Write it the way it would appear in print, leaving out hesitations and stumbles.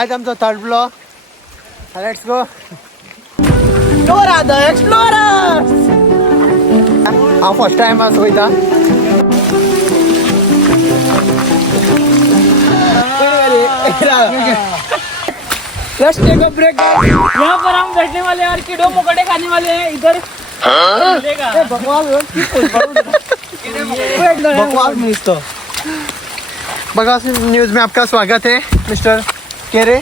आज आमचा third blog. Let's go. Explore explorers. हांव फर्स्ट टाइम वयता. Let's take a break. यहाँ पर हम बैठने वाले और कीड़ों मकोड़े खाने वाले हैं इधर. बकवास मिलता. बकवास न्यूज में आपका स्वागत है मिस्टर केरे.